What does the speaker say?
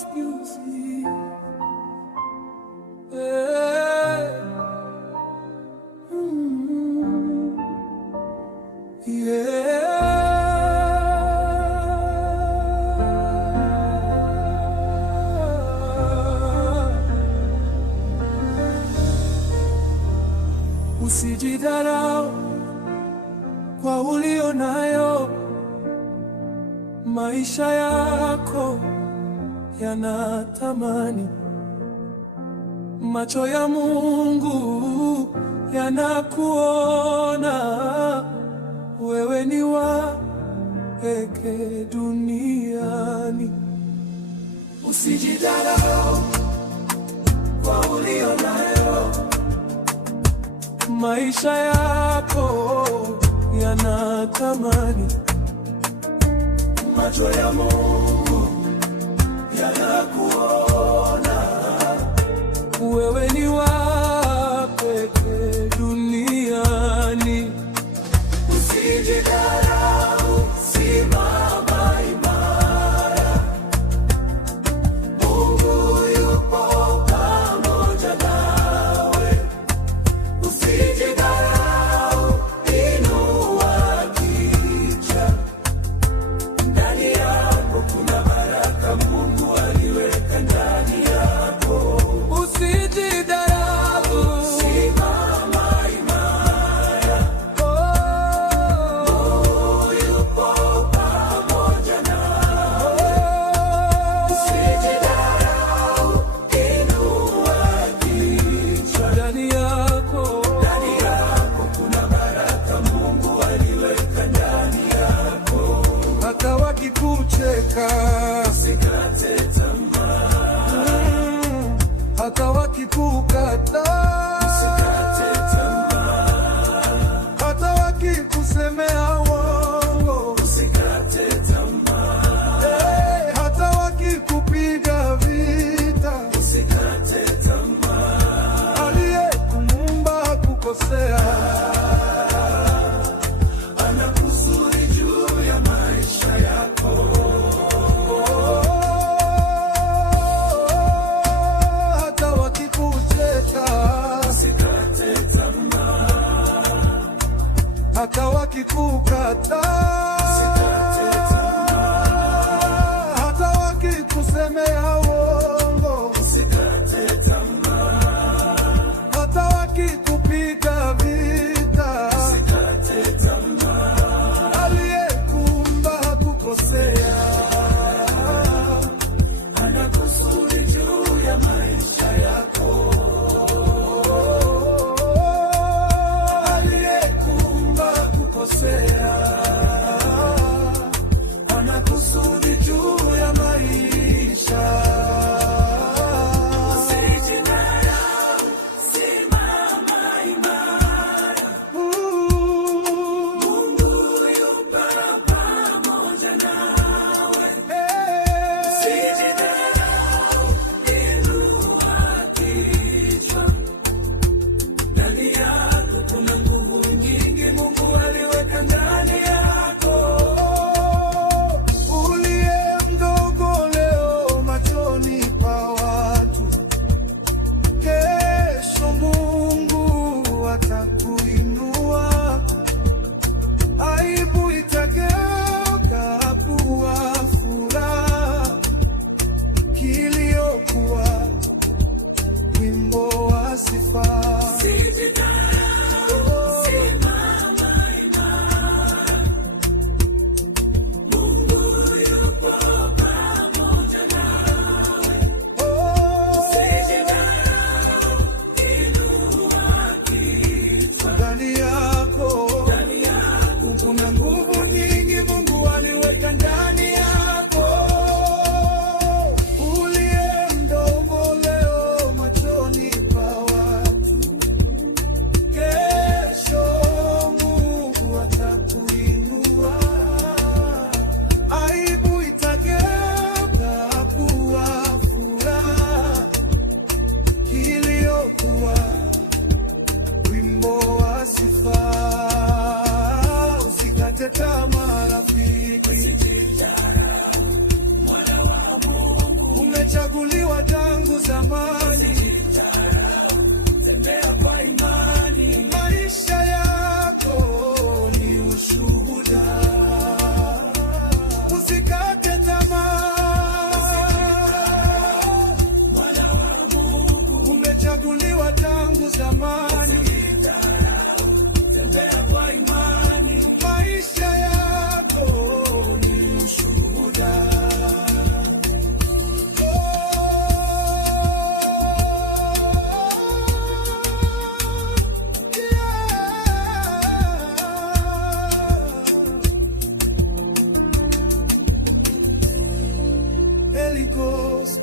Voice Music. Yeah. Yeah. Usijidharau kwa ulio nayo. Maisha yako yana thamani. Macho ya Mungu yanakuona. Wewe ni wa pekee duniani. Usijidharau kwa ulio nayo. Maisha yako yana thamani. Macho ya Mungu yanakuona. Wewe ni wa pekee duniani. Usijidharau, simama imara. Mungu yupo pamoja nawe. Usijidharau, inua kichwa. Ndani yako kuna baraka Mungu aliweka ndani yako. Usijidharau, simama imara. Mungu yupo pamoja nawe. Usijidharau, inua kichwa. Ndani yako kuna baraka Mungu aliweka ndani yako. Hata wakikucheka usikate tamaa. Hata wakikukataa usikate tamaa. Hata wakikusemea uongo usikate tamaa. Hata wakikupiga vita usikate tamaa. Aliyekuumba hakukosea. Ana kusudi juu ya maisha yako. Hata wakikucheka usikate tamaa. Hata wakikukataa usikate tamaa. Hata wakikusemea uongo usikate tamaa. Hata wakikupiga vita usikate tamaa. Aliyekuumba hakukosea. Ana kusudi juu ya maisha yako. Aliyekuumba hakukosea. Ana kusudi juu ya maisha. Usijidharau, simama imara. Mungu yupo pamoja nawe. Usijidharau, inua kichwa. Ndani yako kuna nguvu nyingi Mungu aliweka ndani yako. Uliye mdogo leo machoni pa watu, kesho Mungu atakuinua. Aibu itageuka kuwa furaha. Kilio kuwa wimbo wa sifa. Usijidharau, simama imara. Mungu yupo pamoja nawe. Usijidharau, inua kichwa. Ndani yako kuna nguvu nyingi Mungu aliweka ndani yako. Uliye mdogo leo machoni pa watu, kesho Mungu atakuinua. Aibu itageuka kuwa furaha. Kilio kuwa wimbo wa sifa. Usikate tamaa rafiki. Umechaguliwa tangu zamani, tembea kwa imani. maisha yako ni ushuhuda. Usikate tamaa, Mwana wa Mungu, umechaguliwa tangu zamani, tembea kwa imani. maisha yako ni ushuhuda. Holy Ghost,